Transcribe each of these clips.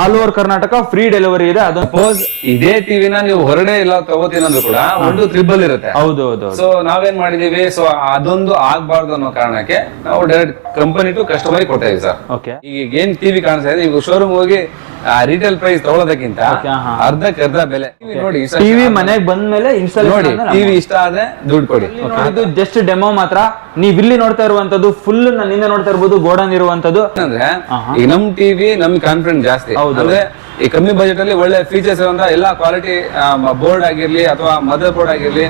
All over Karnataka free delivery ಇದೆ. ಅದು suppose ಇದೇ ಟಿವಿನ ನೀವು ಹೊರಗಡೆ ಎಲ್ಲ ತಗೋತೀನಂದ್ರೂ ಕೂಡ 1-3 ಇರುತ್ತೆ. ಹೌದು ಹೌದು. ಸೊ ನಾವೇನ್ ಮಾಡಿದೀವಿ, ಸೊ ಅದೊಂದು ಆಗ್ಬಾರ್ದು ಅನ್ನೋ ಕಾರಣಕ್ಕೆ ನಾವು ಡೈರೆಕ್ಟ್ ಕಂಪನಿ ಟು ಕಸ್ಟಮರ್ ಕೊಡ್ತಾ ಇದೀವಿ ಸರ್. ಓಕೆ, ಈಗ ಏನ್ ಟಿವಿ ಕಾಣಿಸ್ತಾ ಇದೆ, ಈಗ ಶೋರೂಮ್ ಹೋಗಿ ರಿಟೇಲ್ ಪ್ರೈಸ್ ತಗೊಳ್ಳೋದಕ್ಕಿಂತ ಅರ್ಧ ಬೆಲೆ. ನೋಡಿ ಟಿವಿ ಮನೆಗೆ ಬಂದ್ಮೇಲೆ ನೋಡಿ, ಟಿವಿ ಇಷ್ಟ ಆದ್ರೆ ದುಡ್ಡು ಕೊಡಿ. ಇದು ಜಸ್ಟ್ ಡೆಮೋ ಮಾತ್ರ. ನೀವ್ ಇಲ್ಲಿ ನೋಡ್ತಾ ಇರುವಂತದ್ದು ಫುಲ್ ನಿನ್ನೆ ನೋಡ್ತಾ ಇರ್ಬೋದು ಗೋಡನ್ ಇರುವಂತದ್ದು. ಅಂದ್ರೆ ಈಗ ನಮ್ ಟಿವಿ ನಮ್ಗೆ ಕಾನ್ಫಿಡೆನ್ಸ್ ಜಾಸ್ತಿ. ಅಂದ್ರೆ ಈ ಕಮ್ಮಿ ಬಜೆಟ್ ಅಲ್ಲಿ ಒಳ್ಳೆ ಫೀಚರ್ಸ್ ಇರುವಂತ ಎಲ್ಲಾ ಕ್ವಾಲಿಟಿ ಬೋರ್ಡ್ ಆಗಿರ್ಲಿ ಅಥವಾ ಮದರ್ ಬೋರ್ಡ್ ಆಗಿರ್ಲಿ,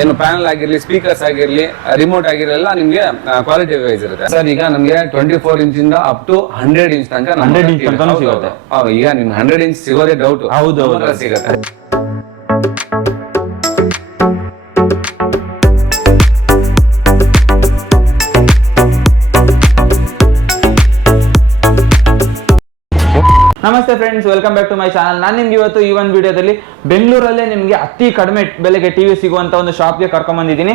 ಏನು ಪ್ಯಾನಲ್ ಆಗಿರ್ಲಿ, ಸ್ಪೀಕರ್ಸ್ ಆಗಿರ್ಲಿ, ರಿಮೋಟ್ ಆಗಿರ್ಲಿ, ಎಲ್ಲ ನಿಮ್ಗೆ ಕ್ವಾಲಿಟಿ ವೈಸ್ ಇರುತ್ತೆ ಸರ್. ಈಗ ನಮ್ಗೆ 24 ಇಂಚ್ ಇಂದ ಅಪ್ ಟು 100 ಇಂಚ್ ತನಕ 100 ಇಂಚ್ ತನಕ ಸಿಗುತ್ತೆ. ಈಗ ನಿಮ್ಗೆ 100 ಇಂಚ್ ಸಿಗೋದೇ ಡೌಟ್. ಹೌದು, ಸಿಗುತ್ತೆ. ನಮಸ್ತೆ friends, welcome back to my channel. ನಾನು ನಿಮ್ಗೆ ಇವತ್ತು ಈ ಒಂದು ವಿಡಿಯೋದಲ್ಲಿ ಬೆಂಗಳೂರಲ್ಲೇ ನಿಮಗೆ ಅತಿ ಕಡಿಮೆ ಬೆಲೆಗೆ ಟಿವಿ ಸಿಗುವಂತ ಒಂದು ಶಾಪ್ಗೆ ಕರ್ಕೊಂಡ್ ಬಂದಿದ್ದೀನಿ.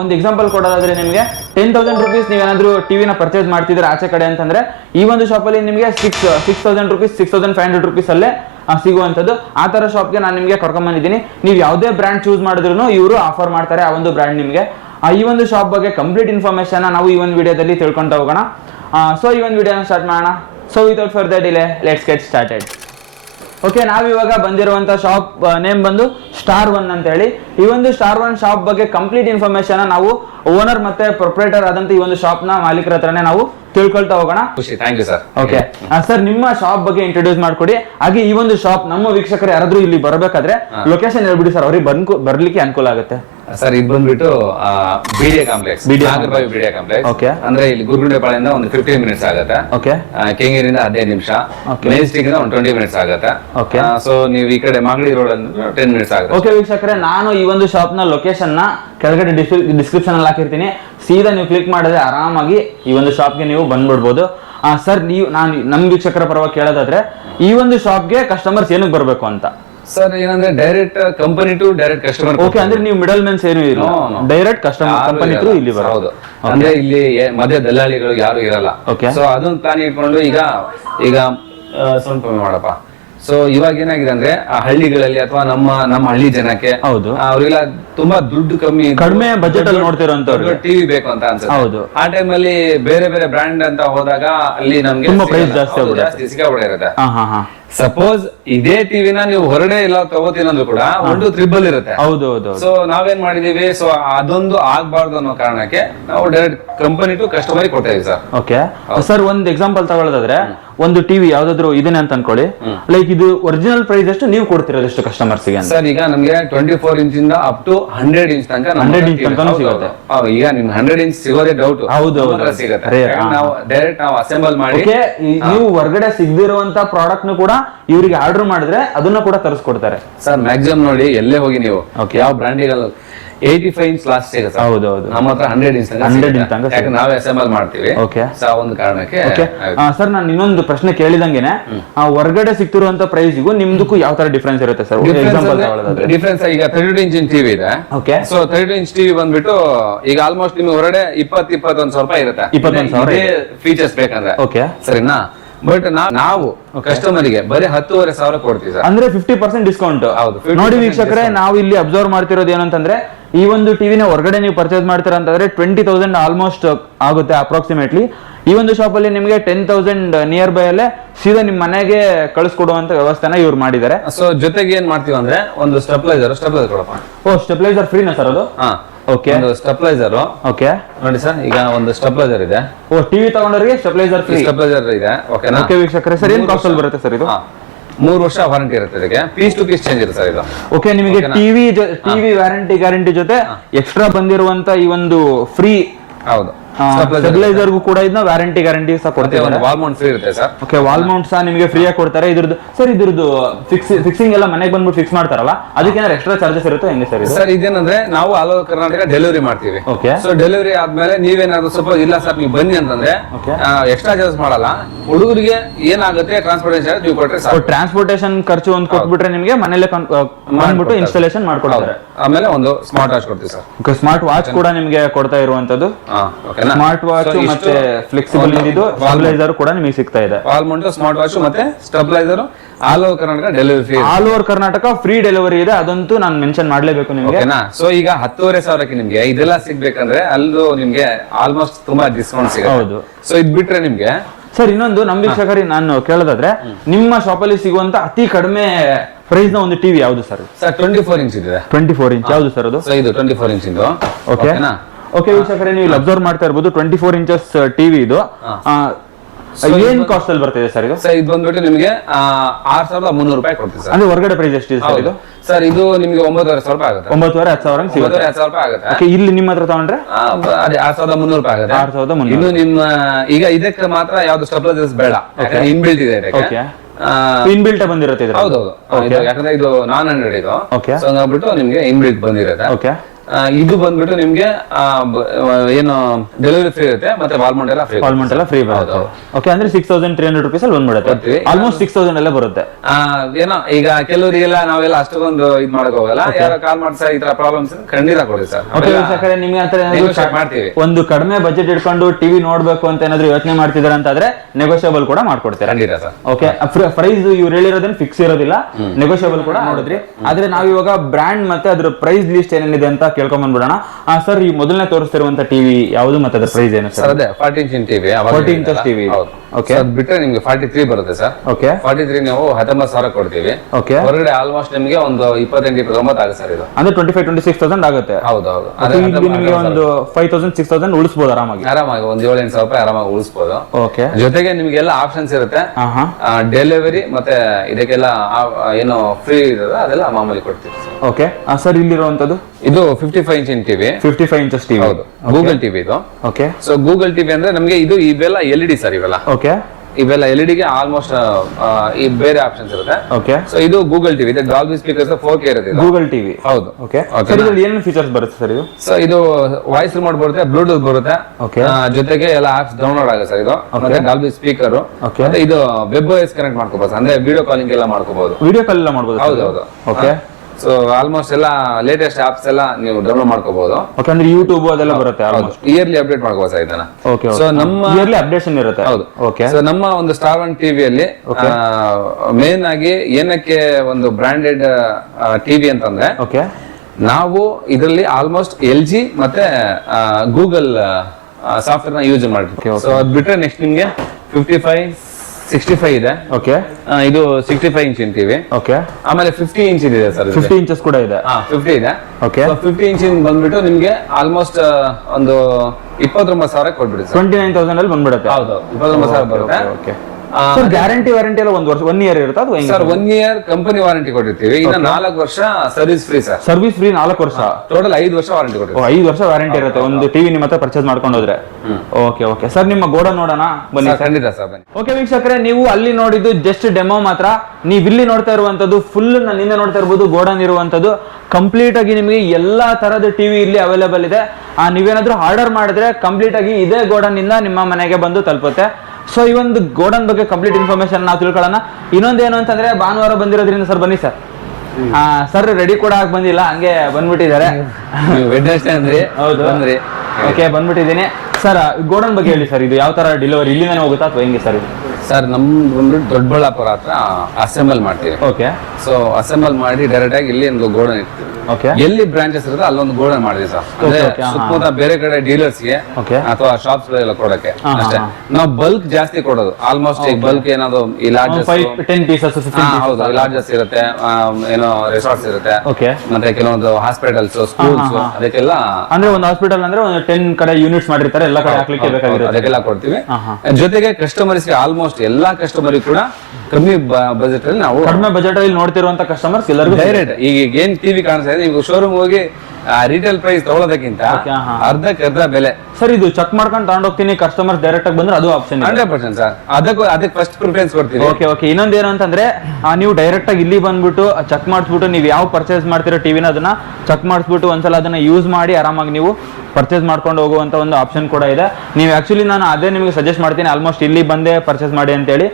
ಒಂದು ಎಕ್ಸಾಂಪಲ್ ಕೊಡೋದಾದ್ರೆ, ನಿಮಗೆ 10,000 ರುಪೀಸ್ ನೀವೇನಾದ್ರೂ ಟಿವಿನ ಪರ್ಚೇಸ್ ಮಾಡ್ತಿದ್ರೆ ಆಚೆ ಕಡೆ ಅಂತಂದ್ರೆ, ಈ ಒಂದು ಶಾಪಲ್ಲಿ ನಿಮಗೆ 6,000 ರುಪೀಸ್ 6,500 ರುಪೀಸ್ ಅಲ್ಲೇ ಸಿಗುವಂಥದ್ದು. ಆ ತರ ಶಾಪ್ಗೆ ನಾನು ನಿಮಗೆ ಕರ್ಕೊಂಡ್ ಬಂದಿದ್ದೀನಿ. ನೀವು ಯಾವುದೇ ಬ್ರ್ಯಾಂಡ್ ಚೂಸ್ ಮಾಡಿದ್ರು ಇವರು ಆಫರ್ ಮಾಡ್ತಾರೆ ಆ ಒಂದು ಬ್ರ್ಯಾಂಡ್ ನಿಮಗೆ. ಈ ಒಂದು ಶಾಪ್ ಬಗ್ಗೆ ಕಂಪ್ಲೀಟ್ ಇನ್ಫಾರ್ಮೇಶನ್ ನಾವು ಈ ಒಂದು ವಿಡಿಯೋದಲ್ಲಿ ತಿಳ್ಕೊಂತ ಹೋಗೋಣ. ಸೊ ಈ ಒಂದು ವಿಡಿಯೋನ ಸ್ಟಾರ್ಟ್ ಮಾಡೋಣ. So without further delay let's get started. Okay, ನಾವಿವಾಗ ಬಂದಿರುವಂತ ಶಾಪ್ ನೇಮ್ ಬಂದು ಸ್ಟಾರ್ ಒನ್ ಅಂತ ಹೇಳಿ. ಈ ಒಂದು ಸ್ಟಾರ್ ಒನ್ ಶಾಪ್ ಬಗ್ಗೆ ಕಂಪ್ಲೀಟ್ ಇನ್ಫಾರ್ಮೇಶನ್ ನಾವು ಓನರ್ ಮತ್ತೆ ಪ್ರೊಪ್ರೈಟರ್ ಆದಂತ ಈ ಒಂದು ಶಾಪ್ ನ ಮಾಲೀಕರ ಹತ್ರನೇ ನಾವು ತಿಳ್ಕೊಳ್ತಾ ಹೋಗೋಣ. Thank you sir. Okay sir, ನಿಮ್ಮ ಶಾಪ್ ಬಗ್ಗೆ ಇಂಟ್ರೊಡ್ಯೂಸ್ ಮಾಡ್ಕೊಡಿ. ಹಾಗೆ ಈ ಒಂದು ಶಾಪ್ ನಮ್ಮ ವೀಕ್ಷಕರು ಯಾರಾದ್ರೂ ಇಲ್ಲಿ ಬರಬೇಕಾದ್ರೆ ಲೊಕೇಶನ್ ಹೇಳ್ಬಿಡಿ ಸರ್, ಅವ್ರಿಗೆ ಬರ್ಲಿಕ್ಕೆ ಅನುಕೂಲ ಆಗುತ್ತೆ. ಸರ್, ಇದು ಬಂದ್ಬಿಟ್ಟು BDA complex, Nagarbhavi BDA complex. Okay, ಅಂದ್ರೆ ಇಲ್ಲಿ ಗುರುಗುಂಟೆಪಾಳ್ಯದಿಂದ ಒಂದು 15 ಮಿನಿಟ್ಸ್ ಆಗುತ್ತೆ. ಓಕೆ, ಕೆಂಗೇರಿಯಿಂದ 15 ನಿಮಿಷ, ಮೇನ್ ಸ್ಟ್ರೀಟ್ ಇಂದ ಒಂದು 20 ಮಿನಿಟ್ಸ್ ಆಗುತ್ತೆ. ಓಕೆ, ಸೊ ನೀವು ಈ ಕಡೆ ಮಾಗಡಿ ರೋಡ್ 10 ಮಿನಿಟ್ಸ್ ಆಗುತ್ತೆ. ಓಕೆ ವೀಕ್ಷಕರೇ, ನಾನು ಈ ಒಂದು ಶಾಪ್ ನ ಲೊಕೇಶನ್ ನ ಕೆಳಗಡೆ ಡಿಸ್ಕ್ರಿಪ್ಷನ್ ಅಲ್ಲಿ ಹಾಕಿರ್ತೀನಿ. ಸೀದಾ ನೀವು ಕ್ಲಿಕ್ ಮಾಡಿದ್ರೆ ಆರಾಮಾಗಿ ಈ ಒಂದು ಶಾಪ್ಗೆ ನೀವು ಬಂದ್ಬಿಡ್ಬೋದು. ಸರ್, ನಾನು ನಮ್ಮ ವೀಕ್ಷಕರ ಪರವಾಗಿ ಕೇಳೋದಾದ್ರೆ, ಈ ಒಂದು ಶಾಪ್ಗೆ ಕಸ್ಟಮರ್ಸ್ ಏನಕ್ಕೆ ಬರಬೇಕು ಅಂತ? ಸರ್, ಏನಂದ್ರೆ direct company to direct customer. Okay, ಅಂದ್ರೆ ನೀವು ಮಿಡಲ್ ಮೆನ್ಸ್ ಏನು ಇಲ್ಲ, ಡೈರೆಕ್ಟ್ ಕಸ್ಟಮರ್ ಕಂಪನಿ ಟು ಇಲ್ಲಿ ಬರೋದು. ಅಂದ್ರೆ ಇಲ್ಲಿ ಮಧ್ಯ ದಲ್ಲಾಳಿಗಳು ಯಾರು ಇರಲ್ಲ. ಸೊ ಅದೊಂದು ಪ್ಲಾನ್ ಇಟ್ಕೊಂಡು ಈಗ ಸ್ವಲ್ಪ ಮಾಡಪ್ಪ. ಸೊ ಇವಾಗ ಏನಾಗಿದೆ ಅಂದ್ರೆ ಆ ಹಳ್ಳಿಗಳಲ್ಲಿ ಅಥವಾ ನಮ್ಮ ಹಳ್ಳಿ ಜನಕ್ಕೆ ಅವ್ರಿಗೆಲ್ಲ ತುಂಬಾ ದುಡ್ಡು ಕಡಿಮೆ ಬಜೆಟ್ ಅಲ್ಲಿ ನೋಡ್ತಿರೋಂತ ಟಿವಿ ಬೇಕು ಅಂತ ಅನ್ಸುತ್ತೆ. ಆ ಟೈಮ್ ಅಲ್ಲಿ ಬೇರೆ ಬೇರೆ ಬ್ರ್ಯಾಂಡ್ ಅಂತ ಹೋದಾಗ ಅಲ್ಲಿ ನಮ್ಗೆ ಜಾಸ್ತಿ ಸಿಕ್ಕಾಬಿಟ್ಟಿರುತ್ತೆ. ಸಪೋಸ್ ಇದೇ ಟಿವಿನ ನೀವು ಹೊರಗಡೆ ಎಲ್ಲ ತಗೋತೀನಂದ್ರೂ ಕೂಡ 1-3 ಇರುತ್ತೆ. ಹೌದು ಹೌದು. ಸೊ ನಾವೇನ್ ಮಾಡಿದೀವಿ, ಸೊ ಅದೊಂದು ಆಗ್ಬಾರ್ದು ಅನ್ನೋ ಕಾರಣಕ್ಕೆ ನಾವು ಡೈರೆಕ್ಟ್ ಕಂಪನಿ ಟು ಕಸ್ಟಮರ್ ಕೊಡ್ತಾ ಇದೀವಿ ಸರ್. ಓಕೆ ಸರ್, ಒಂದ್ ಎಕ್ಸಾಂಪಲ್ ತಗೊಳ್ಳೋದಾದ್ರೆ, ಒಂದು ಟಿವಿ ಯಾವ್ದಾದ್ರು ಇದನ್ನ ಅಂತ ಅನ್ಕೊಳ್ಳಿ, ಲೈಕ್ ಇದು ಒರಿಜಿನಲ್ ಪ್ರೈಸ್ ಎಷ್ಟು ನೀವು ಕೊಡ್ತಿರೋದು ಎಷ್ಟು ಕಸ್ಟಮರ್ಸ್ ಗೆ? ಸರ್, ಈಗ ನಮ್ಗೆ 24 ಇಂಚ್ ಇಂದ ಅಪ್ ಟು 100 ಇಂಚ್ ತನಕ 100 ಇಂಚ್ ತನಕ ಸಿಗುತ್ತೆ. ಈಗ ನಿಮ್ಗೆ 100 ಇಂಚ್ ಸಿಗೋದೇ ಡೌಟ್. ಹೌದು, ಸಿಗುತ್ತೆ. ನಾವು ಡೈರೆಕ್ಟ್ ನಾವು ಅಸೆಂಬಲ್ ಮಾಡಿ, ನೀವು ಹೊರಗಡೆ ಸಿಗದಿರುವಂತ ಪ್ರಾಡಕ್ಟ್ ನು ಕೂಡ ಇವರಿಗೆ ಆರ್ಡರ್ ಮಾಡಿದ್ರೆ ಅದನ್ನ ಕೂಡ ತರಿಸ್ಕೊಡ್ತಾರೆ ಸರ್. ಮ್ಯಾಕ್ಸಿಮಮ್ ನೋಡಿ, ಎಲ್ಲೇ ಹೋಗಿ ನೀವು ಯಾವ ಬ್ರ್ಯಾಂಡಿಗೆ 85 ಇಂಚ್ ಲಾಸ್ಟ್ ಸಿಗುತ್ತೆ. ಹೌದು ಹೌದು. ನಮ್ಮ ಹತ್ರ 100 ಇಂಚ್ ತನಕ ನಾವೇ ಅಸೆಂಬಲ್ ಮಾಡ್ತೀವಿ. ಓಕೆ, ಒಂದು ಕಾರಣಕ್ಕೆ. ಸರ್, ನಾನು ಇನ್ನೊಂದು ಪ್ರಶ್ನೆ ಕೇಳಿದಂಗೆನೆ, ಹೊರಗಡೆ ಸಿಗ್ತಿರುವಂತ ಪ್ರೈಸ್ಗೂ ನಿಮ್ದಕ್ಕೂ ಯಾವ ತರ ಡಿಫ್ರೆನ್ಸ್ ಇರುತ್ತೆ ಸರ್? ಡಿಫ್ರೆನ್ಸ್ ಈಗ 32 ಇಂಚಿನ ಟಿವಿ ಇದೆ. ಓಕೆ, ಸೊ 32 ಇಂಚ್ ಟಿವಿ ಬಂದ್ಬಿಟ್ಟು ಈಗ ಆಲ್ಮೋಸ್ಟ್ ನಿಮ್ಗೆ ಹೊರಗಡೆ 21 ಸಾವಿರ ರೂಪಾಯಿ ಇರುತ್ತೆ. 21,000 ಫೀಚರ್ಸ್ ಬೇಕಂದ್ರೆ. ಓಕೆ, ಸರಿನಾ? ಬಟ್ ನಾವು ಕಸ್ಟಮರ್ಗೆ ಬರೀ 10,500 ಕೊಡ್ತೀವಿ ಸರ್. ಅಂದ್ರೆ 50% ಡಿಸ್ಕೌಂಟ್. ಹೌದು. ನೋಡಿ ವೀಕ್ಷಕರೇ, ನಾವು ಇಲ್ಲಿ ಅಬ್ಸರ್ವ್ ಮಾಡ್ತಿರೋದು ಏನಂತಂದ್ರೆ, ಈ ಒಂದು ಟಿವಿನ ಹೊರಗಡೆ ನೀವು ಪರ್ಚೇಸ್ ಮಾಡ್ತೀರಾ ಅಂತಂದ್ರೆ 20,000 ಆಲ್ಮೋಸ್ಟ್ ಆಗುತ್ತೆ ಅಪ್ರಾಕ್ಸಿಮೇಟ್ಲಿ. ಈ ಒಂದು ಶಾಪ್ ಅಲ್ಲಿ ನಿಮಗೆ 10,000 ನಿಯರ್ ಬೈ ಅಲ್ಲೇ ಸೀದಾ ನಿಮ್ ಮನೆಗೆ ಕಳಿಸ್ಕೊಡುವಂತ ವ್ಯವಸ್ಥೆನ ಇವ್ರು ಮಾಡಿದ್ದಾರೆ. ಸೊ ಜೊತೆಗೆ ಏನ್ ಮಾಡ್ತೀವಿ ಅಂದ್ರೆ, ಒಂದು ಸ್ಟೆಪ್ಲೈಸರ್ ಕೊಡಪ್ಪ. ಓ, ಸ್ಟೆಪ್ಲೈಸರ್ ಫ್ರೀನಾ ಸರ್ ಅದು? ಓಕೆ, ಒಂದು ಸ್ಟೆಪ್ಲೈಸರ್. ಓಕೆ, ನೋಡಿ ಸರ್, ಈಗ ಒಂದು ಸ್ಟೆಪ್ಲೈಸರ್ ಇದೆ. ಓ, ಟಿವಿ ತಗೊಂಡವರಿಗೆ ಸ್ಟೆಪ್ಲೈಸರ್ ಫ್ರೀ. ಸ್ಟೆಪ್ಲೈಸರ್ ಇದೆ. ಓಕೆನಾ? ಓಕೆ ವೀಕ್ಷಕರೇ, ಸರ್ ಏನ್ ಕಾಸ್ಟ್ ಅಲ್ಲಿ ಬರುತ್ತೆ ಸರ್ ಇದು? 3 ವರ್ಷ ವಾರಂಟಿ ಇರುತ್ತೆ ಇದಕ್ಕೆ. ಪೀಸ್ ಟು ಪೀಸ್ ಚೇಂಜ್ ಇರುತ್ತೆ ಸರ್ ಇದು. ಓಕೆ, ನಿಮಗೆ ಟಿವಿ ವ್ಯಾರಂಟಿ ಜೊತೆ ಎಕ್ಸ್ಟ್ರಾ ಬಂದಿರುವಂತ ಈ ಒಂದು ಫ್ರೀ. ಹೌದು, ಸ್ಟೆಬಿಲೈಸರ್ ಕೂಡ ಇದನ್ನ ವ್ಯಾರಂಟಿ ಸಹ ಕೊಡ್ತಾರೆ. ವಾಲ್ ಮೌಂಟ್ ಫ್ರೀ ಇರುತ್ತೆ ಸರ್. ಓಕೆ, ವಾಲ್ ಮೌಂಟ್ ಸಹ ನಿಮಗೆ ಫ್ರೀ ಆಗಿ ಕೊಡ್ತಾರೆ. ಇದ್ರದ್ದು ಸರ್, ಇದ್ರದ್ದು ಫಿಕ್ಸಿಂಗ್ ಎಲ್ಲ ಮನೆಗೆ ಬಂದ್ಬಿಟ್ಟು ಫಿಕ್ಸ್ ಮಾಡ್ತಾರಲ್ಲ, ಅದಕ್ಕೆ ಏನಾದ್ರು ಎಕ್ಸ್ಟ್ರಾ ಚಾರ್ಜಸ್ ಇರುತ್ತೆ ಹೆಂಗೆ ಸರ್? ಸರ್, ಇದೇನಂದ್ರೆ ನಾವು ಆಲ್ ಓವರ್ ಕರ್ನಾಟಕ ಡೆಲಿವರಿ ಮಾಡ್ತೀವಿ. ಓಕೆ, ಸೊ ಡೆಲಿವರಿ ಆದ್ಮೇಲೆ ನೀವೇನಾದ್ರು ಸಪೋಸ್ ಇಲ್ಲ ಸರ್ ನೀವು ಬನ್ನಿ ಅಂತಂದ್ರೆ ಎಕ್ಸ್ಟ್ರಾ ಚಾರ್ಜಸ್ ಮಾಡಲ್ಲ. ಹುಡುಗರಿಗೆ ಏನಾಗುತ್ತೆ ಟ್ರಾನ್ಸ್ಪೋರ್ಟೇಷನ್ ಚಾರ್ಜ್ ನೀವು ಕೊಟ್ರೆ ಸಾಕು. ಟ್ರಾನ್ಸ್ಪೋರ್ಟೇಷನ್ ಖರ್ಚು ಒಂದು ಕೊಟ್ಬಿಟ್ರೆ ನಿಮಗೆ ಮನೇಲೆ ಬಂದ್ಬಿಟ್ಟು ಇನ್ಸ್ಟಾಲೇಷನ್ ಮಾಡ್ಕೊಡ್ತಾರೆ. ಆಮೇಲೆ ಒಂದು ಸ್ಮಾರ್ಟ್ ವಾಚ್ ಕೊಡ್ತೀವಿ ಸರ್. ಸ್ಮಾರ್ಟ್ ವಾಚ್ ಕೂಡ ನಿಮಗೆ ಕೊಡ್ತಾ ಇರುವಂತದ್ದು. ಓಕೆನಾ. ಸ್ಮಾರ್ಟ್ ವಾಚ್ ಮತ್ತೆ ಫ್ಲೆಕ್ಸಿಬಲ್ ಇದು ಸ್ಟೆಬಿಲೈಸರ್ ಕೂಡ ನಿಮಗೆ ಸಿಗ್ತಾ ಇದೆ. ವಾಲ್ ಮೌಂಟ್ ಸ್ಮಾರ್ಟ್ ವಾಚ್ ಮತ್ತೆ stabiliser all over Karnataka delivery free. All over Karnataka free delivery ಇದೆ, ಅದಂತೂ ನಾನು ಮೆನ್ಷನ್ ಮಾಡ್ಲೇಬೇಕು ನಿಮಗೆ. ಓಕೆನಾ. ಸೊ ಈಗ 10,500ಕ್ಕೆ ನಿಮ್ಗೆ ಇದೆಲ್ಲ ಸಿಗ್ಬೇಕಂದ್ರೆ ಅಲ್ಲೂ ನಿಮ್ಗೆ ಆಲ್ಮೋಸ್ಟ್ ತುಂಬಾ ಡಿಸ್ಕೌಂಟ್ ಸಿಗುತ್ತೆ. ಹೌದು. ಸೊ ಇದ್ ಬಿಟ್ರೆ ನಿಮ್ಗೆ ಸರ್ ಇನ್ನೊಂದು ನಮ್ಮ ವೀಕ್ಷಕರಿಗೆ ನಾನು ಕೇಳೋದಾದ್ರೆ, ನಿಮ್ಮ ಶಾಪ್ ಅಲ್ಲಿ ಸಿಗುವಂತ ಅತಿ ಕಡಿಮೆ ಪ್ರೈಸ್ ನ ಒಂದು ಟಿವಿ ಯಾವುದು ಸರ್? ಸರ್ 24 ಇಂಚ್ ಇದೆ. 24 ಇಂಚ್ ಯಾವುದು ಸರ್ ಅದು? ಸೊ ಇದು 24 ಇಂಚ್ ಇಂದು. ಓಕೆನಾ. ಓಕೆ ವೀಕ್ಷಕರೇ, ನೀವು ಇಲ್ಲಿ ಅಬ್ಸರ್ವ್ ಮಾಡ್ತಾ ಇರಬಹುದು 24 ಇಂಚಸ್ ಟಿವಿ ಇದು. ಏನ್ ಕಾಸ್ಟ್ ಅಲ್ಲಿ ಬರ್ತಿದೆ ಸರ್ ಇದು? ಸರ್ ಇದು ಬಂದ್ಬಿಟ್ಟು ನಿಮಗೆ 6,300 ರೂಪಾಯಿ ಕೊಡ್ತೀವಿ ಸರ್. ಅಂದ್ರೆ ಹೊರಗಡೆ ಪ್ರೈಸ್ ಎಷ್ಟಿದೆ ಸರ್ ಇದು? ಸರ್ ಇದು ನಿಮ್ಗೆ 9,500 ರೂಪಾಯಿ ಆಗುತ್ತೆ. 9,500 ಸಿಗುತ್ತೆ. 9,500 ರೂಪಾಯಿ ಆಗುತ್ತೆ. ಓಕೆ, ಇಲ್ಲಿ ನಿಮ್ಮ ಹತ್ರ ತಗೊಂಡ್ರೆ ಅದೇ 6,300 ರೂಪಾಯಿ ಆಗುತ್ತೆ. 6,300. ಇನ್ನು ನಿಮ್ಮ ಈಗ ಇದಕ್ಕೆ ಮಾತ್ರ ಯಾವ್ದು ಸ್ಟೆಬಿಲೈಸರ್ಸ್ ಬೇಡ, ಯಾಕಂದ್ರೆ ಇನ್ಬಿಲ್ಟ್ ಇದೆ ಇದಕ್ಕೆ. ಓಕೆ, ಇನ್ಬಿಲ್ಟ್ ಬಂದಿರುತ್ತೆ ಇದು. ಹೌದೌದು, ಯಾಕಂದ್ರೆ ಇದು ನಾನ್ 100 ಇದು. ಓಕೆ, ಸೊ ಹಂಗಾಗ್ಬಿಟ್ಟು ನಿಮ್ಗೆ ಇನ್ಬಿಲ್ಟ್ ಬಂದಿರುತ್ತೆ. ಓಕೆ, ಇದು ಬಂದ್ಬಿಟ್ಟು ನಿಮ್ಗೆ ಏನು ಡೆಲಿವರಿ ಫ್ರೀ ಇರುತ್ತೆ, ಮತ್ತೆ ವಾಲ್ಮೌಂಟ್ ಎಲ್ಲ ಫ್ರೀ. ವಾಲ್ಮೌಂಟ್ ಎಲ್ಲ ಫ್ರೀ ಬರುತ್ತೆ. ಓಕೆ, ಅಂದ್ರೆ 6,300 ರೂಪೀಸ್ ಅಲ್ಲಿ ಬಂದ್ಬಿಡುತ್ತೆ. ಆಲ್ಮೋಸ್ಟ್ 6,000 ಎಲ್ಲ ಬರುತ್ತೆ. ಏನೋ ಈಗ ಕೆಲವರಿಗೆಲ್ಲ ನಾವೆಲ್ಲ ಅಷ್ಟೊಂದು ಇದ್ ಮಾಡಕ್ ಹೋಗಲ್ಲ. ಯಾರೋ ಕಾಲ್ ಮಾಡಿ ಸರ್ ಈ ತರ ಪ್ರಾಬ್ಲಮ್ಸ್ ಖಂಡಿತ ಕೊಡಿ ಸರ್. ಓಕೆ ವೀಕ್ಷಕರೇ, ನಿಮ್ಗೆ ಅಂತ ಮಾಡ್ತೀವಿ. ಒಂದು ಕಡಿಮೆ ಬಜೆಟ್ ಇಟ್ಕೊಂಡು ಟಿವಿ ನೋಡ್ಬೇಕು ಅಂತ ಏನಾದ್ರು ಯೋಚನೆ ಮಾಡ್ತಿದಾರೆ ಅಂತಾದ್ರೆ ನೆಗೋಷಿಯಬಲ್ ಕೂಡ ಮಾಡ್ಕೊಡ್ತಾರೆ. ಖಂಡಿತ ಸರ್. ಓಕೆ, ಪ್ರೈಸ್ ಇವ್ರು ಹೇಳಿರೋದನ್ನ ಫಿಕ್ಸ್ ಇರೋದಿಲ್ಲ, ನೆಗೋಷಿಯಬಲ್ ಕೂಡ ನೋಡಿದ್ರಿ. ಆದ್ರೆ ನಾವ್ ಇವಾಗ ಬ್ರ್ಯಾಂಡ್ ಮತ್ತೆ ಅದ್ರ ಪ್ರೈಸ್ ಲಿಸ್ಟ್ ಏನೇನಿದೆ ಅಂತ ಕೇಳ್ಕೊಂಡ್ ಬಂದ್ಬಿಡೋಣ. ಸರ್, ಈ ಮೊದಲನೇ ತೋರಿಸ್ತಿರುವಂತ ಟಿವಿ ಯಾವುದು ಮತ್ತೆ ಅದ್ರ ಪ್ರೈಸ್ ಏನು ಸರ್? ಅದೇ 14 inch TV. 14 inches TV. Okay, ಅದು ಬಿಟ್ರೆ ನಿಮ್ಗೆ 43 ಬರುತ್ತೆ ಸರ್. ಓಕೆ, 43 ನಾವು 19,000 ಕೊಡ್ತೀವಿ. ಓಕೆ, ಹೊರಗಡೆ ಆಲ್ಮೋಸ್ಟ್ ನಿಮಗೆ ಒಂದು 28-29 ಆಗುತ್ತೆ ಸರ್. ಇದು ಅಂದ್ರೆ 25,000-26,000 ಆಗುತ್ತೆ. ಹೌದೌದು. ಇಲ್ಲಿ ನಿಮಗೆ ಒಂದು 5,000-6,000 ಉಳಿಸಬಹುದು ಆರಾಮಾಗಿ. ಒಂದು 7,000-8,000 ರೂಪಾಯಿ ಆರಾಮಾಗಿ ಉಳಿಸಬಹುದು. ಓಕೆ, ಜೊತೆಗೆ ನಿಮ್ಗೆಲ್ಲ ಆಪ್ಷನ್ಸ್ ಇರುತ್ತೆ. ಡೆಲಿವರಿ ಮತ್ತೆ ಇದಕ್ಕೆಲ್ಲ ಏನು ಫ್ರೀ ಇರೋದು ಅದೆಲ್ಲ ಮಾಮೂಲಿ ಕೊಡ್ತೀವಿ. ಓಕೆ ಸರ್, ಇಲ್ಲಿರುವಂತದ್ದು ಇದು 55 ಇಂಚ್ ಟಿವಿ. 55 inches TV. ಹೌದು, ಗೂಗಲ್ ಟಿವಿ ಇದು. ಓಕೆ, ಸೊ ಗೂಗಲ್ ಟಿವಿ ಅಂದ್ರೆ ನಮ್ಗೆ ಇದು ಇವೆಲ್ಲ LED ಸರ್. ಇವೆಲ್ಲ ಓಕೆ, ಇವೆಲ್ಲ LED ಗೆ ಆಲ್ಮೋಸ್ಟ್ ಈ ಬೇರೆ ಆಪ್ಷನ್ಸ್ ಇರುತ್ತೆ. ಓಕೆ, ಸೊ ಇದು ಗೂಗಲ್ ಟಿವಿ ಇದೆ. ಡಾಲ್ಬಿ ಸ್ಪೀಕರ್ಸ್ 4K ಇರುತ್ತೆ. Google TV. ಹೌದು. ಓಕೆ, ಸರ್ ಇದರಲ್ಲಿ ಏನೇನು ಫೀಚರ್ಸ್ ಬರುತ್ತೆ ಸರ್ ಇದು? ಸೊ ಇದು ವಾಯ್ಸ್ ರಿಮೋಟ್ ಬರುತ್ತೆ, ಬ್ಲೂಟೂತ್ ಬರುತ್ತೆ. ಓಕೆ, ಜೊತೆಗೆ ಎಲ್ಲ ಆಪ್ಸ್ ಡೌನ್ಲೋಡ್ ಆಗುತ್ತೆ ಸರ್ ಇದು. ಮತ್ತೆ ಡಾಲ್ಬಿ ಸ್ಪೀಕರ್. ಮತ್ತೆ ಇದು ವೆಬ್ OS ಕನೆಕ್ಟ್ ಮಾಡ್ಕೋಬಹುದು, ಅಂದ್ರೆ ವಿಡಿಯೋ ಕಾಲಿಂಗ್ ಎಲ್ಲ ಮಾಡ್ಕೋಬಹುದು. ವಿಡಿಯೋ ಕಾಲ್ ಎಲ್ಲ ಮಾಡಬಹುದು. ಹೌದೌದು. ಓಕೆ, ಸೊ ಆಲ್ಮೋಸ್ಟ್ ಎಲ್ಲ ಲೇಟೆಸ್ಟ್ ಆಪ್ಸ್ ಎಲ್ಲ ನೀವು ಡೌನ್ಲೋಡ್ ಮಾಡ್ಕೋಬಹುದು. ಓಕೆ, ಅಂದ್ರೆ ಯೂಟ್ಯೂಬ್ ಅದೆಲ್ಲ ಬರುತ್ತೆ. ಇಯರ್ಲಿ ಅಪ್ಡೇಟ್ ಮಾಡ್ಕೋಬಹುದು ಸರ್ ಇದನ್ನ. ಓಕೆ, ಸೊ ನಮ್ಮ ಇಯರ್ಲಿ ಅಪ್ಡೇಷನ್ ಇರುತ್ತೆ. ಹೌದು. ಓಕೆ, ಸೊ ನಮ್ಮ ಒಂದು ಸ್ಟಾರ್ ಒನ್ ಟಿವಿಯಲ್ಲಿ ಮೇನ್ ಆಗಿ ಏನಕ್ಕೆ ಒಂದು ಬ್ರಾಂಡೆಡ್ ಟಿವಿ ಅಂತಂದ್ರೆ, ಓಕೆ, ನಾವು ಇದರಲ್ಲಿ ಆಲ್ಮೋಸ್ಟ್ LG ಮತ್ತೆ ಗೂಗಲ್ ಸಾಫ್ಟ್ವೇರ್ ನ ಯೂಸ್ ಮಾಡಿರ್ತೀವಿ. ಸೊ ಅದ್ ಬಿಟ್ರೆ ನೆಕ್ಸ್ಟ್ ನಿಮ್ಗೆ 55-65 ಇದೆ. ಓಕೆ, ಇದು 65 ಇಂಚ್ ಟಿವಿ. ಓಕೆ, ಆಮೇಲೆ 50 ಇಂಚ್ ಇದೆ ಸರ್. 50 ಇಂಚಸ್ ಕೂಡ ಇದೆ. 50 ಇದೆ. ಓಕೆ, 50 ಇಂಚ್ ಬಂದ್ಬಿಟ್ಟು ನಿಮ್ಗೆ ಆಲ್ಮೋಸ್ಟ್ ಒಂದು 29,000 ಕೊಟ್ಬಿಡಿ ಸರ್. 29,000 ಅಲ್ಲಿ ಬಂದ್ಬಿಡುತ್ತೆ. ಹೌದು, 29,000 ಬರುತ್ತೆ. ಓಕೆ, ಸರ್ ಗ್ಯಾರಂಟಿ ವಾರಂಟಿ ಎಲ್ಲ 1 ಇಯರ್ ಇರುತ್ತೆ ಅದು ಸರ್? 1 ಇಯರ್ ಕಂಪನಿ ವಾರಂಟಿ ಕೊಟ್ಟಿರ್ತೀವಿ. ಇನ್ನು 4 ವರ್ಷ service free sir. Service free 4 ವರ್ಷ. ಟೋಟಲ್ 5 ವರ್ಷ ವಾರಂಟಿ ಕೊಟ್ಟಿರ್ತೀವಿ. 5 ವರ್ಷ ವಾರಂಟಿ ಇರುತ್ತೆ ಒಂದು ಟಿವಿ ನಿಮ್ಮ ಹತ್ರ ಪರ್ಚೇಸ್ ಮಾಡ್ಕೊಂಡು ಹೋದ್ರೆ. ಓಕೆ, ಓಕೆ ಸರ್, ನಿಮ್ಮ ಗೋಡನ್ ನೋಡೋಣ ಬನ್ನಿ. ಖಂಡಿತ ಸರ್, ಬನ್ನಿ. ಓಕೆ ವೀಕ್ಷಕರೇ, ನೀವು ಅಲ್ಲಿ ನೋಡಿದ್ದು ಜಸ್ಟ್ ಡೆಮೋ ಮಾತ್ರ. ನೀವು ಇಲ್ಲಿ ನೋಡ್ತಾ ಇರುವಂತದ್ದು ಫುಲ್ ನಿನ್ನೆ ನೋಡ್ತಾ ಇರಬಹುದು ಗೋಡನ್ ಇರುವಂತದ್ದು. ಕಂಪ್ಲೀಟ್ ಆಗಿ ನಿಮಗೆ ಎಲ್ಲಾ ತರದ ಟಿವಿ ಇಲ್ಲಿ ಅವೈಲೇಬಲ್ ಇದೆ. ನೀವೇನಾದ್ರೂ ಆರ್ಡರ್ ಮಾಡಿದ್ರೆ ಕಂಪ್ಲೀಟ್ ಆಗಿ ಇದೇ ಗೋಡನ್ ಇಂದ ನಿಮ್ಮ ಮನೆಗೆ ಬಂದು ತಲುಪುತ್ತೆ. ಸೊ ಈ ಒಂದು ಗೋಡನ್ ಬಗ್ಗೆ ಕಂಪ್ಲೀಟ್ ಇನ್ಫಾರ್ಮೇಶನ್ ನಾವು ತಿಳ್ಕೊಳ್ಳೋಣ. ಇನ್ನೊಂದೇನು ಅಂತಂದ್ರೆ, ಭಾನುವಾರ ಬಂದಿರೋದ್ರಿಂದ ಸರ್ ಬನ್ನಿ ಸರ್. ಸರ್ ರೆಡಿ ಕೂಡ ಆಗಿ ಬಂದಿಲ್ಲ, ಹಂಗೆ ಬಂದ್ಬಿಟ್ಟಿದ್ದಾರೆ. ಹೌದು, ಓಕೆ, ಬಂದ್ಬಿಟ್ಟಿದ್ದೀನಿ ಸರ್. ಗೋಡನ್ ಬಗ್ಗೆ ಹೇಳಿ ಸರ್, ಇದು ಯಾವ ತರ ಡೆಲಿವರಿ ಇಲ್ಲಿಂದಾನೆ ಹೋಗುತ್ತಾ ಅಥವಾ ಹೆಂಗೆ ಸರ್ ಇದು? ಸರ್ ನಮ್ದು ಬಂದ್ಬಿಟ್ಟು ದೊಡ್ಡಬಳ್ಳಾಪುರ ಹತ್ರ ಅಸೆಂಬಲ್ ಮಾಡ್ತೀವಿ. ಓಕೆ, ಸೊ ಅಸೆಂಬಲ್ ಮಾಡಿ ಡೈರೆಕ್ಟ್ ಆಗಿ ಇಲ್ಲಿ ಒಂದು ಗೋಡನ್ ಇರ್ತೀವಿ. ಓಕೆ, ಎಲ್ಲಿ ಬ್ರಾಂಚಸ್ ಇರುತ್ತೆ ಅಲ್ಲೊಂದು ಗೋಡನ್ ಮಾಡಿದ್ವಿ ಸರ್. ಅಂದ್ರೆ ಸುತ್ತಮುತ್ತ ಬೇರೆ ಕಡೆ ಡೀಲರ್ಸ್ಗೆ ಅಥವಾ ಶಾಪ್ಸ್ ಎಲ್ಲ ಕೊಡಕ್ಕೆ ಅಷ್ಟೇ. ನಾವು ಬಲ್ಕ್ ಜಾಸ್ತಿ ಕೊಡೋದು. ಆಲ್ಮೋಸ್ಟ್ ಈಗ ಬಲ್ಕ್ ಏನಾದ್ರು ಈ ಲಾರ್ಜಸ್ 10 ಪೀಸಸ್, ಹೌದು, ಲಾರ್ಜಸ್ ಇರುತ್ತೆ, ಏನೋ ರೆಸಾರ್ಟ್ಸ್ ಇರುತ್ತೆ, ಓಕೆ, ಮತ್ತೆ ಕೆಲವೊಂದು ಹಾಸ್ಪಿಟಲ್ಸ್, ಸ್ಕೂಲ್ಸ್, ಅದಕ್ಕೆಲ್ಲ. ಅಂದ್ರೆ ಒಂದು ಹಾಸ್ಪಿಟಲ್ ಅಂದ್ರೆ ಒಂದು 10 ಕಡೆ ಯೂನಿಟ್ಸ್ ಮಾಡಿರ್ತಾರೆ, ಎಲ್ಲ ಕಡೆ ಹಾಕ್ಲಿಕ್ಕೆ ಬೇಕಾಗಿರುತ್ತೆ, ಅದಕ್ಕೆಲ್ಲ ಕೊಡ್ತೀವಿ. ಜೊತೆಗೆ ಕಸ್ಟಮರ್ಸ್ ಗೆ ಆಲ್ಮೋಸ್ಟ್ ಎಲ್ಲಾ ಕಸ್ಟಮರ್ ಕೂಡ ಕಮ್ಮಿ ಬಜೆಟ್ ಅಲ್ಲಿ ನಾವು ಕಡಿಮೆ ಬಜೆಟ್ ಅಲ್ಲಿ ನೋಡ್ತಿರುವಂತ ಕಸ್ಟಮರ್ಸ್ ಎಲ್ಲರಿಗೂ ಡೈರೆಕ್ಟ್ ಈಗ ಏನ್ ಟಿವಿ ಕಾಣಿಸ್ತಾ ಇದೆ, ಈಗ ಶೋರೂಮ್ ಹೋಗಿ ರಿಟೇಲ್ ಪ್ರೈಸ್ ತಗೊಳ್ಳೋದಕ್ಕಿಂತ ಅರ್ಧ ಬೆಲೆ. ಸರ್ ಇದು ಚೆಕ್ ಮಾಡ್ಕೊಂಡು ತಗೊಂಡ್ ಹೋಗ್ತೀನಿ, ಕಸ್ಟಮರ್ ಡೈರೆಕ್ಟ್ ಆಗಿ ಬಂದ್ರೆ ಅದು ಆಪ್ಷನ್ 100% ಸರ್. ಅದಕ್ಕೆ ಫಸ್ಟ್ ಪ್ರಿಫರೆನ್ಸ್ ಕೊಡ್ತೀವಿ. ಓಕೆ, ಓಕೆ, ಇನ್ನೊಂದೇನು ಅಂತಂದ್ರೆ, ನೀವು ಡೈರೆಕ್ಟ್ ಆಗಿ ಇಲ್ಲಿ ಬಂದ್ಬಿಟ್ಟು ಚೆಕ್ ಮಾಡಿಸ್ಬಿಟ್ಟು ನೀವು ಯಾವ ಪರ್ಚೇಸ್ ಮಾಡ್ತಿರೋ ಟಿವಿನ ಅದನ್ನ ಚೆಕ್ ಮಾಡಿಸ್ಬಿಟ್ಟು ಒಂದ್ಸಲ ಅದನ್ನ ಯೂಸ್ ಮಾಡಿ ಆರಾಮಾಗಿ ನೀವು ಪರ್ಚೇಸ್ ಮಾಡ್ಕೊಂಡು ಹೋಗುವಂತ ಒಂದು ಆಪ್ಷನ್ ಕೂಡ ಇದೆ. ನೀವು ಆಕ್ಚುಲಿ ನಾನು ಅದೇ ನಿಮಗೆ ಸಜೆಸ್ಟ್ ಮಾಡ್ತೀನಿ, ಆಲ್ಮೋಸ್ಟ್ ಇಲ್ಲಿ ಬಂದೇ ಪರ್ಚೇಸ್ ಮಾಡಿ ಅಂತೇಳಿ.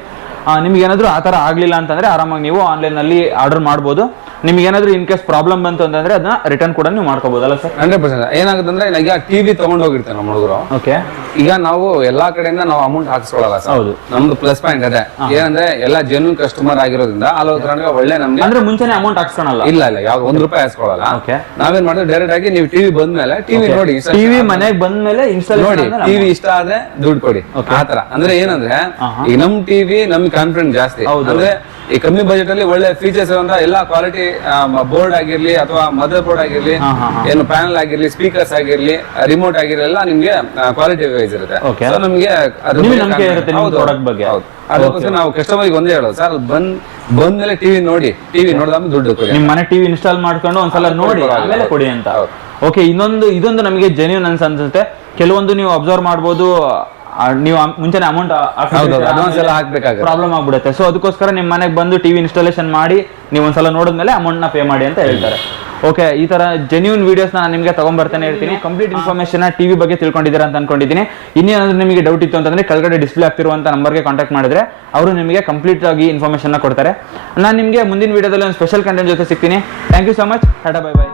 ನಿಮ್ಗೆ ಏನಾದ್ರು ಆ ತರ ಆಗ್ಲಿಲ್ಲ ಅಂತಂದ್ರೆ ಆರಾಮಾಗಿ ನೀವು ಆನ್ಲೈನ್ ಅಲ್ಲಿ ಆರ್ಡರ್ ಮಾಡ್ಬೋದು. ನಿಮ್ಗೆ ಏನಾದ್ರು ಇನ್ ಕೇಸ್ ಪ್ರಾಬ್ಲಮ್ ಬಂತು ಅಂತಂದ್ರೆ ಅದನ್ನ ರಿಟರ್ನ್ ಕೂಡ ನೀವು ಮಾಡ್ಕೋಬಹುದಲ್ಲ ಸರ್? 100% ಏನಾಗುತ್ತೆ ಅಂದ್ರೆ ಈಗ ಟಿವಿ ತಗೊಂಡ್ ಹೋಗಿರ್ತಾರೆ ನಮ್ಮ ಹುಡುಗರು. ಓಕೆ, ಈಗ ನಾವು ಎಲ್ಲಾ ಕಡೆಯಿಂದ ನಾವು ಅಮೌಂಟ್ ಹಾಕ್ಸ್ಕೊಳ್ಳಲ್ಲ ಸರ್. ಹೌದು. ನಮ್ದು ಪ್ಲಸ್ ಪಾಯಿಂಟ್ ಅದೇ ಏನಂದ್ರೆ ಎಲ್ಲ ಜೆನ್ಯೂನ್ ಕಸ್ಟಮರ್ ಆಗಿರೋದ್ರಿಂದ ಅಲ್ಲಿ ಒಳ್ಳೆ ನಮ್ಗೆ ಅಂದ್ರೆ ಮುಂಚೆನೆ ಅಮೌಂಟ್ ಹಾಕ್ಸ್ಕೊಳಲ್ಲ? ಇಲ್ಲ ಯಾವ್ದು ₹1 ಹಾಕ್ಸ್ಕೊಳ್ಳಲ್ಲ. ಓಕೆ, ನಾವೇನ್ ಮಾಡಿದ್ರೆ ಡೈರೆಕ್ಟ್ ಆಗಿ ನೀವು ಟಿವಿ ಬಂದ್ಮೇಲೆ ಟಿವಿ ನೋಡಿ, ಟಿವಿ ಮನೆಗೆ ಬಂದ್ಮೇಲೆ ಇನ್ಸ್ಟಾಲ್ ನೋಡಿ, ಟಿವಿ ಇಷ್ಟ ಆದ್ರೆ ದುಡ್ಡು ಕೊಡಿ ಆತರ. ಅಂದ್ರೆ ಏನಂದ್ರೆ ಈಗ ನಮ್ ಟಿವಿ ನಮ್ಗೆ ಕಾನ್ಫಿಡೆಂಟ್ ಜಾಸ್ತಿ. ಅಂದ್ರೆ ಈ ಕಮ್ಮಿ ಬಜೆಟ್ ಅಲ್ಲಿ ಒಳ್ಳೆ ಫೀಚರ್ಸ್ ಇರುವಂತ ಎಲ್ಲಾ ಕ್ವಾಲಿಟಿ ಬೋರ್ಡ್ ಆಗಿರ್ಲಿ ಅಥವಾ ಮದರ್ ಬೋರ್ಡ್ ಆಗಿರ್ಲಿ, ಏನು ಪ್ಯಾನಲ್ ಆಗಿರ್ಲಿ, ಸ್ಪೀಕರ್ಸ್ ಆಗಿರ್ಲಿ, ರಿಮೋಟ್ ಆಗಿರ್ಲಿ, ಎಲ್ಲ ನಿಮ್ಗೆ ಕ್ವಾಲಿಟಿ ವೈಸ್ ಇರುತ್ತೆ. ಸೊ ನಮ್ಗೆ ಅದಕ್ಕೋಸ್ಕರ ನಾವು ಕಸ್ಟಮರ್ಗೆ ಒಂದೇ ಹೇಳೋದು, ಸರ್ ಬಂದ್ಮೇಲೆ ಟಿವಿ ನೋಡಿ, ಟಿವಿ ನೋಡಿದ್ಮೇಲೆ ದುಡ್ಡು ಕೊಡಿ. ನಿಮ್ ಮನೆ ಟಿವಿ ಇನ್ಸ್ಟಾಲ್ ಮಾಡ್ಕೊಂಡು ಒಂದ್ಸಲ ನೋಡಿ ಆಮೇಲೆ ಕೊಡಿ ಅಂತ. ಓಕೆ, ಇದೊಂದು ನಮಗೆ ಜೆನ್ಯೂನ್ ಅನ್ಸುತ್ತೆ. ಕೆಲವೊಂದು ನೀವು ಅಬ್ಸರ್ವ್ ಮಾಡ್ಬೋದು, ನೀವು ಮುಂಚೆನೆ ಅಮೌಂಟ್ ಅಡ್ವಾನ್ಸ್ ಎಲ್ಲ ಹಾಕ್ಬೇಕಾಗುತ್ತೆ, ಪ್ರಾಬ್ಲಮ್ ಆಗ್ಬಿಡುತ್ತೆ. ಸೊ ಅದಕ್ಕೋಸ್ಕರ ನಿಮ್ ಮನೆಗೆ ಬಂದು ಟಿವಿ ಇನ್ಸ್ಟಾಲೇಷನ್ ಮಾಡಿ ನೀವು ಒಂದ್ಸಲ ನೋಡಿದ್ಮೇಲೆ ಅಮೌಂಟ್ ನ ಪೇ ಮಾಡಿ ಅಂತ ಹೇಳ್ತಾರೆ. ಓಕೆ, ಈ ತರ ಜೆನ್ಯೂನ್ ವಿಡಿಯೋಸ್ ನಾನು ನಿಮಗೆ ತಗೊಂಡ್ಬರ್ತಾನೆ ಇರ್ತೀನಿ. ಕಂಪ್ಲೀಟ್ ಇನ್ಫಾರ್ಮೇಶನ್ ಟಿವಿ ಬಗ್ಗೆ ತಿಳ್ಕೊಂಡಿದ್ದೀರಾ ಅಂತ ಅನ್ಕೊಂಡಿದ್ದೀನಿ. ಇನ್ನೇನಾದ್ರೂ ನಿಮಗೆ ಡೌಟ್ ಇತ್ತು ಅಂತಂದ್ರೆ ಕೆಳಗಡೆ ಡಿಸ್ಪ್ಲೇ ಆಗ್ತಿರುವಂತ ನಂಬರ್ಗೆ ಕಾಂಟ್ಯಾಕ್ಟ್ ಮಾಡಿದ್ರೆ ಅವರು ನಿಮಗೆ ಕಂಪ್ಲೀಟ್ ಆಗಿ ಇನ್ಫಾರ್ಮೇಶನ್ ಕೊಡ್ತಾರೆ. ನಾನು ನಿಮಗೆ ಮುಂದಿನ ವಿಡಿಯೋದಲ್ಲಿ ಒಂದು ಸ್ಪೆಷಲ್ ಕಂಟೆಂಟ್ ಜೊತೆ ಸಿಗ್ತೀನಿ. Thank you so much. Ta-ta, bye by.